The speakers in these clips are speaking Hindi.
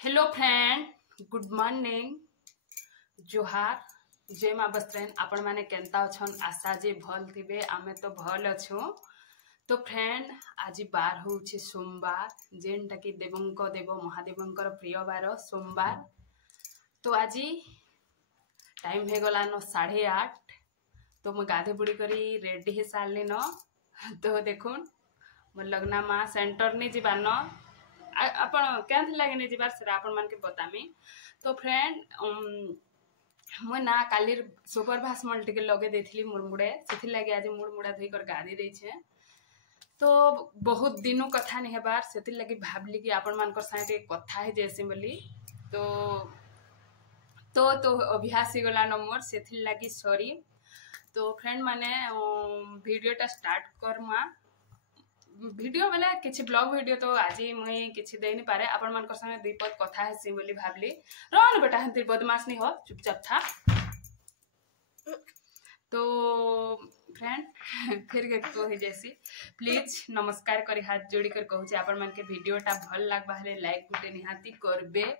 हेलो फ्रेंड, गुड मॉर्निंग, जोहार, जय माँ बस्त्रैन। आपण माने केंता अछन? आशा जे भल थिबे। आमे तो भल अछु। तो फ्रेंड, आज बार होउछे सोमवार, जेनटा कि देवंक देव महादेवंकर प्रिय बार सोमवार। तो आज टाइम हे गला न 8:30। तो मैं गाधे बुड़ी करी रेडी हे सारली न। तो देखुन मोर लगना माँ सेंटर नहीं जीवार न आपण क्या लगे नहीं जीवार से आपण मान के बतामी। तो फ्रेंड मुझे ना काली सुपरभास मल टिके लगे देथिली मुड़मुड़े से लगे आज मुड़मुड़ा धोई कर गाधी देछे। तो बहुत दिनों कथा नहीं हेबार से लगे भावली कि आपण मानकर साथे कथा है जैसे बोली। तो अभ्यास ही गला नंबर से लगी सॉरी। तो फ्रेंड माने वीडियोटा स्टार्ट करमा वीडियो बेले किसी ब्लॉग वीडियो तो आज मुई किसी दे नहीं पारे आपण मानकर संगे दुई पद कथा हेसी बोली भावली। रन बेटा हंती बदमाश नहीं हो, चुपचाप था। तो फ्रेंड फिर कही जैसी प्लीज नमस्कार करी हाथ जोड़ी कर कहूँ आपण मान के वीडियोटा भल लागबा हेले लाइक गुटे निहाती करबे।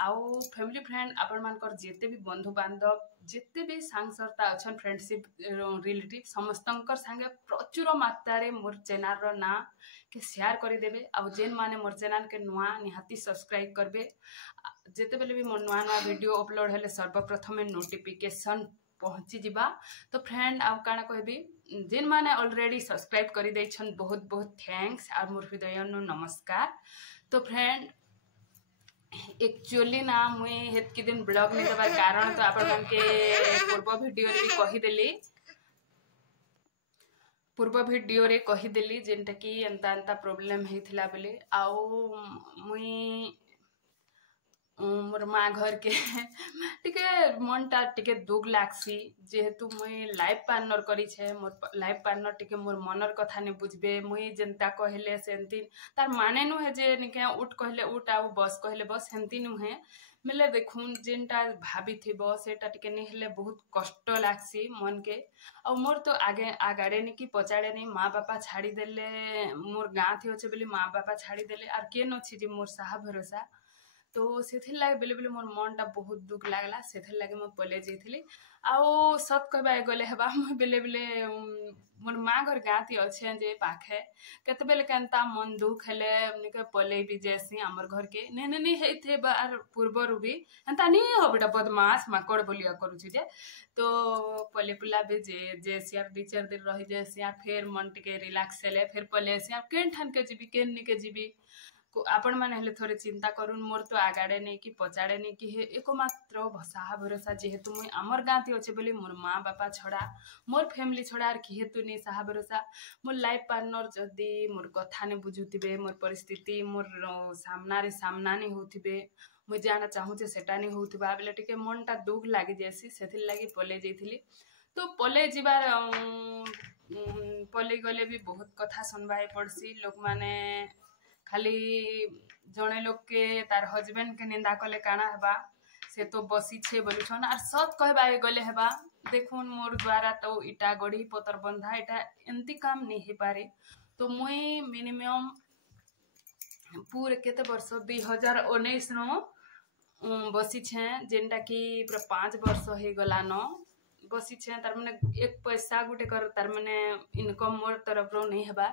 आउ फैमिली फ्रेंड आपण मानकर जेते भी बंधु बांधव जिते भी सांगसरता अच्छन फ्रेंडशिप रिलेटिव समस्तंकर संगे प्रचुर मात्रा रे मोर चैनल रो ना के शेयर करी देबे। अब जेन माने मोर चैनल के नुआ निहाती सब्सक्राइब करबे। जेते बेले भी मोर नुआ नुआ वीडियो अपलोड हेले सर्वप्रथम नोटिफिकेशन पहुंची जिबा। तो फ्रेंड आउ काना कहबी जेन माने ऑलरेडी सब्सक्राइब करी दैछन बहुत बहुत थैंक्स और मोर हृदय नमस्कार। तो फ्रेंड एक्चुअली ना मुई हेतकी दिन ब्लॉग नहीं देवार कारण तो आपण मन के पूर्व वीडियो रे कहीदेली जेनटा कि एंता एंता प्रोब्लेम हेथिला बोली। आउ मुई मोर माँ घर के टिके मनटा टिके दुख लागसी जेहेतु मुई लाइफ पार्टनर करी छे। मोर लाइफ पार्टनर टिके मोर मनर कथा ने बुझबे। मुई जेनता कहले सेंती तार माने नु है जे निके उठ कहले उठ आउ बस कहले बस सेंती नु है मेले देखुन जेनटा भाभी थिबो सेटा टिके नहीं हेले बहुत कष्ट लागसी मन के। और मोर तो आगे आगाड़े नहीं कि पचाड़े नहीं माँ बापा छाड़ी देले मोर गाँ थी अच्छे बोली माँ बापा छाड़ी देले और के नछि जे मोर साहा भरोसा। तो से लगे बेले बेले मोर मनटा बहुत दुख लागला से लगे मैं पले जाइली। आउ सत कहबा गले हेबा मैं बेले बेले मोर माँ घर गाँ थी अच्छे जे पाखे केते बेले केनता मन दुख हेले निके पले भी जैसी आमर घर के नहीं हेथे बार पूर्वर भी एंता नहीं हो बेटा बदमाश माकड़ बोलिया करूछि जे। तो पले पुला भी जे सियार 2-4 दिन रही जे सियार फिर मन टिके रिलैक्स हेले फिर पले सियार केन ठान के जीबी केन निके जीबी आपण माने हेले थोड़े चिंता करूँ। मोर तो आगाड़े नहीं कि पचाड़े नहीं कि एकमात्र भसाहा भरोसा जेहेतु मुई आमर गाँती अच्छे बोली मोर माँ बापा छड़ा मोर फैमिली छड़ा और किहेतु नहीं साहा भरोसा। मोर लाइफ पार्टनर जदि मोर कथा नहीं बुझुथिबे मोर परिस्थिति मोर सामना रे सामना नहीं होथिबे मुई जाना चाहूचे सेटा नहीं होथिबा बेले टिके मनटा दुख लागी जैसी से लगी पले जाइथिली। तो पले जीवार पले गले भी बहुत कथा सुनबाई पड़सी। लोक माने खाली जड़े लोग के तार हजबैंड के निंदा कले काना हेबा से तो बसी छे बोलुछन और सत कहबा गले हेबा। देखुन मोर द्वारा तो इटा गढ़ी पतर बंधा इटा एमती काम नहीं हो पारे। तो मुई मिनिमम पूरे केते वर्ष 2019 नो बसी छे जेनटा कि पूरा 5 वर्ष हो गला न बसी छे। तार माने एक पैसा गुटे कर तार माने इनकम मोर तरफ रो नहीं हेबा।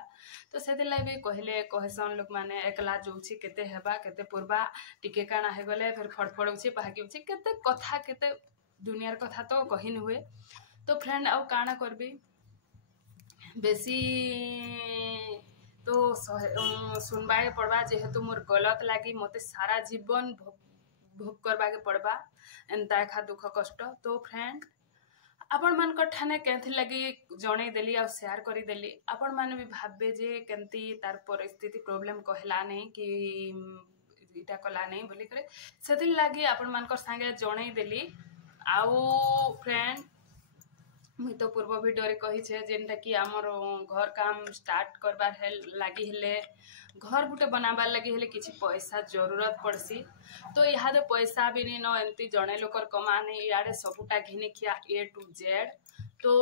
तो से भी कहले कहसन लोक माने एकला जोछि केते हेबा केते पूर्वा टिके काना हे गले फिर फड़फड़ होछि बाकी होछि केते कथा केते दुनियार कथा तो कहि न हुए। तो फ्रेंड आउ काना करबी बेसी तो सुनबाए पड़बा जेहेतु मोर गलत लागी मते सारा जीवन भोग करबा के पड़बा एंता एखा दुख कष्ट। तो फ्रेंड आपण मान ठाने केंथि लगी जणे देली आ शेयर करी देली। आपण माने भी भाबे जे केंती तार परिस्थिति प्रॉब्लम कहला नहीं कि इटा कला नहीं बोली करे सेति लगी आपण मान संगे जणे देली। आउ फ्रेंड मुई तो पूर्व वीडियो रे कही छे जेनटा कि हमर घर काम स्टार्ट करबार है लगी हेले घर गुटे बनाबार लगी हेले किछि पैसा जरूरत पड़सी। तो यहाँ पैसा भी नहीं न एमती जड़े लोकर कमा नहीं इे सबूटा घिनी खिया A to Z। तो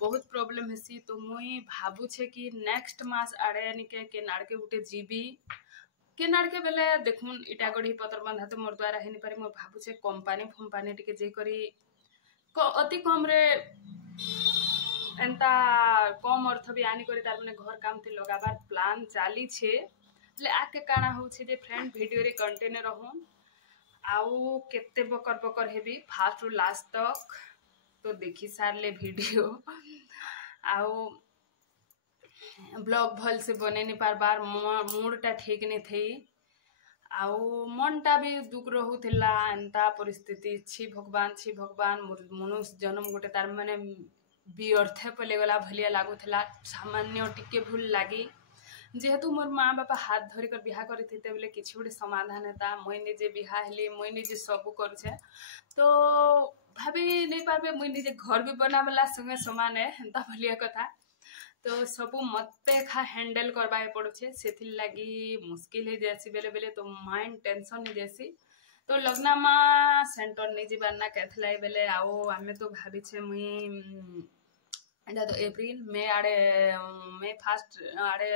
बहुत प्रॉब्लम है। तो मुई भावुछे कि नेक्स्ट मास आड़े निके के नाड़के गुटे जीबी केनार के बेले देखुन इटा गढ़ी पतर बंधा तो मोर द्वारा हेनी पारे मोर भाबुचे कंपानी फंपानी टिके जे करी अति कम रे एंता कम अर्थ भी आनी करी तार माने घर काम थी लगाबार प्लान चाली छे ले आके काना होउछे जे फ्रेंड वीडियो रे कंटिन्यू रहून आउ केते बकर बकर हेबी फास्ट टू लास्ट तक तो देखी सारले वीडियो आउ ब्लॉग भल से बने नहीं पार बार मूडटा ठीक नहीं थी आउ मनटा भी दुख रहूला एंता परिस्थिति छी भगवान मनुष्य जन्म गोटे तार माने व्यर्थे पले गला भलिया लागुला सामान्य टिके भूल लगी जेहेतु मोर माँ बापा हाथ धरिकर बिहा करते बोले किसी गोटे समाधान है मुई निजे बिहा हेली मुई निजे सबू करुचे तो भाभी नहीं पारे मुई निजे घर भी बनाबला संगे समान है एंता भलिया कथा तो सबू मते खा हैंडल करवाए पड़ुछे से लगी मुश्किल हो जासी बेले बेले तो माइंड टेंशन नहीं जासी तो लग्नमा सेंटर नहीं जीवार ना कहला बेले आओ आमे तो भाभी छे मुई एटा तो एप्रिल मे आड़े मे फास्ट आड़े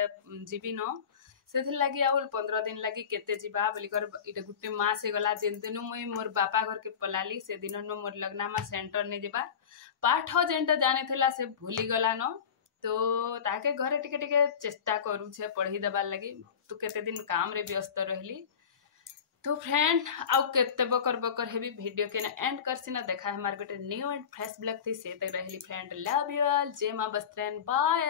जीवी न से लगी आउ 15 दिन लगी केते जीवा बोलिकर इटा गुटे मास से गला जेन दिन मुई मोर बापा घर के पलाली से दिन न मोर लग्नमा सेंटर नहीं जीवा पाठ जेनटा जाने थिला से भूली गला न तो ताके घरे टिके टिके चेष्टा करूछे पढ़ी देबार लगी तो केते दिन काम रे व्यस्त रहली तो फ्रेंड आउ केते बकर बकर हेबी वीडियो के ना एंड करसी ना देखा हमार गोटे न्यू एंड फ्रेश ब्लॉग थी से तक रहली फ्रेंड लव यू ऑल जय मां बस्त्रन बाय।